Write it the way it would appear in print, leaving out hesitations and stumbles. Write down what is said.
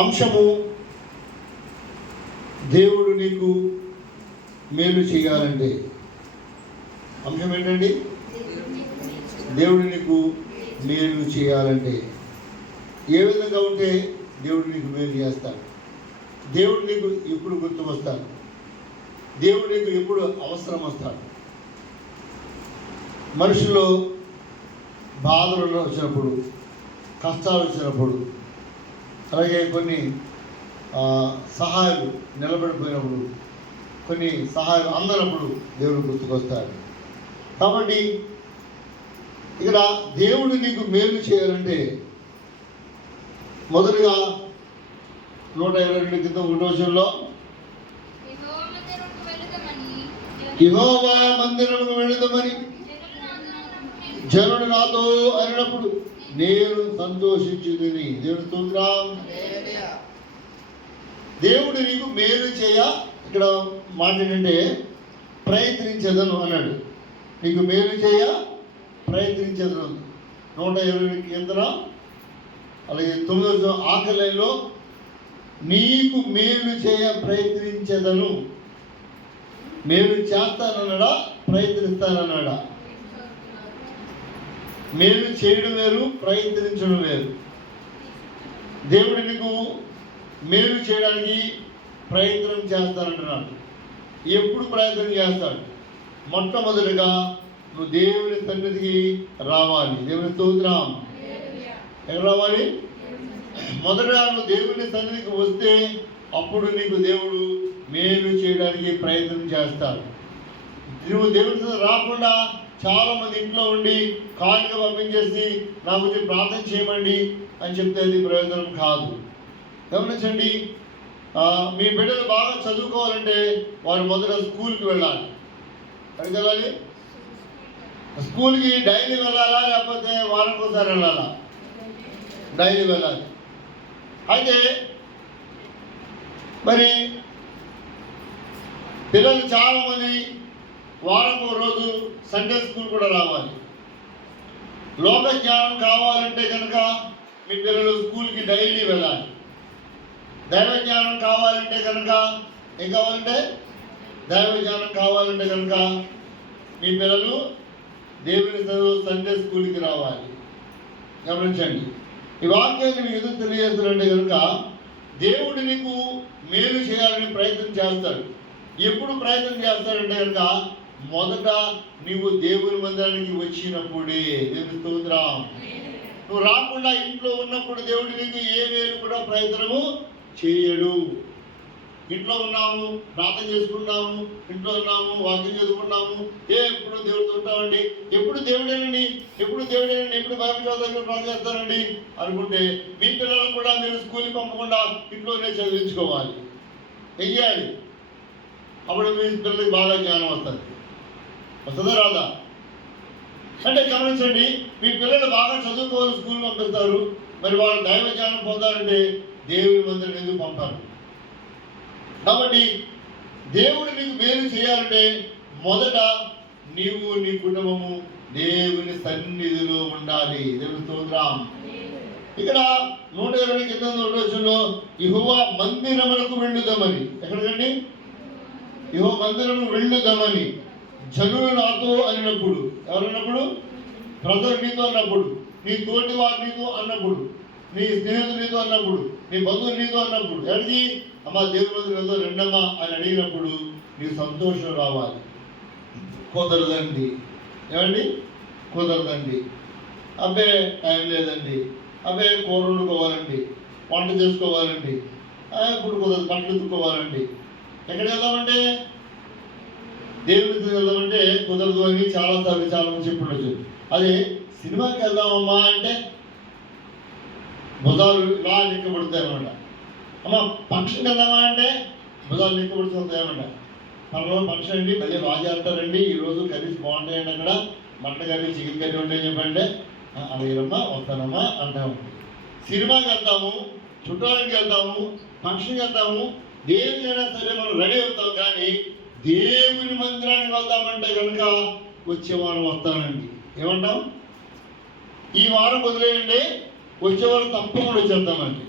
అంశము దేవుడు నీకు మేలు చేయాలంటే. అంశం ఏంటండి? దేవుడు నీకు మేలు చేయాలంటే ఏ విధంగా ఉంటే దేవుడు నీకు మేలు చేస్తాడు? దేవుడు నీకు ఎప్పుడు గుర్తు వస్తాడు? దేవుడు నీకు ఎప్పుడు అవసరం వస్తాడు? మనుషుల్లో బాధలు వచ్చినప్పుడు, కష్టాలు వచ్చినప్పుడు, అలాగే కొన్ని సహాయాలు నిలబడిపోయినప్పుడు, కొన్ని సహాయాలు అందనప్పుడు దేవుడు గుర్తుకొస్తాడు. కాబట్టి ఇక్కడ దేవుడు నీకు మేలు చేయాలంటే మొదటిగా 122 కింద 1వ వచనంలో యెహోవా మందిరముకు వెళుదామని జనుడు నాతో అన్నప్పుడు నేను సంతోషించుదుని. దేవుడు స్తోత్రం. దేవుడు నీకు మేలు చేయ, ఇక్కడ మాట ఏంటంటే ప్రయత్నించదను అన్నాడు. నీకు మేలు చేయ ప్రయత్నించదను. 120 కింద అలాగే 9వ ఆఖరి లైన్లో నీకు మేలు చేయ ప్రయత్నించదను. మేలు చేస్తానన్నాడా, ప్రయత్నిస్తానన్నాడా? మేలు చేయడం వేరు, ప్రయత్నించడం వేరు. దేవుడు నీకు మేలు చేయడానికి ప్రయత్నం చేస్తానంటున్నాడు. ఎప్పుడు ప్రయత్నం చేస్తాడు? మొట్టమొదటిగా నువ్వు దేవుని సన్నిధికి రావాలి. దేవుని స్తోత్రం. ఎక్కడ రావాలి? మొదటగా నువ్వు దేవుని సన్నిధికి వస్తే అప్పుడు నీకు దేవుడు మేలు చేయడానికి ప్రయత్నం చేస్తాడు. నువ్వు దేవుని సన్నిధికి రాకుండా చాలామంది ఇంట్లో ఉండి కానుక పంపించేసి నా గురించి ప్రార్థన చేయమండి అని చెప్తే అది ప్రయోజనం కాదు. గమనించండి, మీ బిడ్డలు బాగా చదువుకోవాలంటే వారు మొదట స్కూల్కి వెళ్ళాలి. ఎక్కడికి వెళ్ళాలి? స్కూల్కి డైలీ వెళ్ళాలా, లేకపోతే వారానికి ఒకసారి వెళ్ళాలా? డైలీ వెళ్ళాలి. అయితే మరి పిల్లలు చాలామంది వారంకో రోజు సండే స్కూల్ కూడా రావాలి. లోక జ్ఞానం కావాలంటే కనుక మీ పిల్లలు స్కూల్కి డైలీ వెళ్ళాలి. దైవ జ్ఞానం కావాలంటే కనుక ఏం కావాలంటే దైవ జ్ఞానం కావాలంటే కనుక మీ పిల్లలు దేవుని సండే స్కూల్కి రావాలి. గమనించండి, ఈ వాక్యాన్ని మీకు ఎందుకు తెలియజేస్తారంటే కనుక దేవుడు నీకు మేలు చేయాలని ప్రయత్నం చేస్తాడు. ఎప్పుడు ప్రయత్నం చేస్తాడంటే కనుక మొదట నీవు దేవుని మందిరానికి వచ్చినప్పుడే. దేవుని స్తోత్రం. నువ్వు రాకుండా ఇంట్లో ఉన్నప్పుడు దేవుడు నీకు ఏ మేలు కూడా ప్రయత్నము చేయడు. ఇంట్లో ఉన్నాము, ప్రార్థన చేసుకున్నాము, ఇంట్లో ఉన్నాము, వాక్యం చదువుకున్నాము, ఎప్పుడు దేవుడితో ఉంటామండి, ఎప్పుడు దేవుడేనండి, ఎప్పుడు బైబిల్ చదువుకుని ప్రార్థన చేస్తానండి అనుకుంటే మీ పిల్లలు కూడా మీరు స్కూల్కి పంపకుండా ఇంట్లోనే చదివించుకోవాలి. వెయ్యాలి. అప్పుడు మీ పిల్లలకి బాగా జ్ఞానం వస్తుంది. వస్తుందా రాదా? అంటే గమనించండి, మీ పిల్లలు బాగా చదువుకోవాలి, స్కూల్ పంపిస్తారు. మరి వాళ్ళు దైవ జ్ఞానం పొందాలంటే దేవుని మందిరం ఎందుకు పంపారు? కాబట్టి దేవుడు నీకు మేలు చేయాలంటే మొదట నీవు నీ కుటుంబము దేవుని సన్నిధిలో ఉండాలి. దేవుని స్తోత్రం. ఇక్కడ 120 కింద 1వ వచనంలో యెహోవా మందిరములకు వెళ్ళుదామని. ఎక్కడికండి? యెహోవా మందిరముకు వెళ్ళుదామని జనులు నాతో అన్నప్పుడు. ఎవరన్నప్పుడు? ప్రజలు నీతో అన్నప్పుడు, నీ తోటి వారు నీతో అన్నప్పుడు, నీ స్నేహితులు నీతో అన్నప్పుడు, నీ బంధువులు నీతో అన్నప్పుడు, ఎక్కడికి? అమ్మ దేవుని మందిరంలో రెండమ్మా అని అడిగినప్పుడు నీకు సంతోషం రావాలి. కుదరదండి. ఏమండి? కుదరదండి. అబ్బే టైం లేదండి, అబ్బే కూర వండుకోవాలండి, వంట చేసుకోవాలండి, ఇప్పుడు కుదరదు, బట్టలు ఉతుక్కోవాలండి. ఎక్కడికి వెళ్దామంటే దేవుడికి వెళ్దామంటే కుదరదు అని చాలాసార్లు చాలా మంది చెప్పుండొచ్చు. అదే సినిమాకి వెళ్దామమ్మా అంటే భుజాలు ఇలా నిక్కబడుతాయి అనమాట. అమ్మ ఫంక్షన్కి వెళ్దామా అంటే భుజాలు నిక్కబడుతుంటాయి అనమాట. పర్లో ఫంక్షన్ అండి, మళ్ళీ బాగా చేస్తారండి, ఈరోజు కర్రీస్ బాగుంటాయండి, అక్కడ మటన్ కర్రీ, చికెన్ కర్రీ ఉంటాయని చెప్పండి. అలాగేనమ్మా వస్తానమ్మా అంటాము. సినిమాకి వెళ్తాము, చుట్టాలకి వెళ్తాము, ఫంక్షన్కి వెళ్తాము, దేనికైనా సరే మనం రెడీ అవుతాం. కానీ దేవుని మందిరానికి వెళ్దామంటే కనుక వచ్చే వారం వస్తానండి. ఏమంటాం? ఈ వారం వదిలేయండి, వచ్చే వారం తప్పకుండా వచ్చేద్దామండి.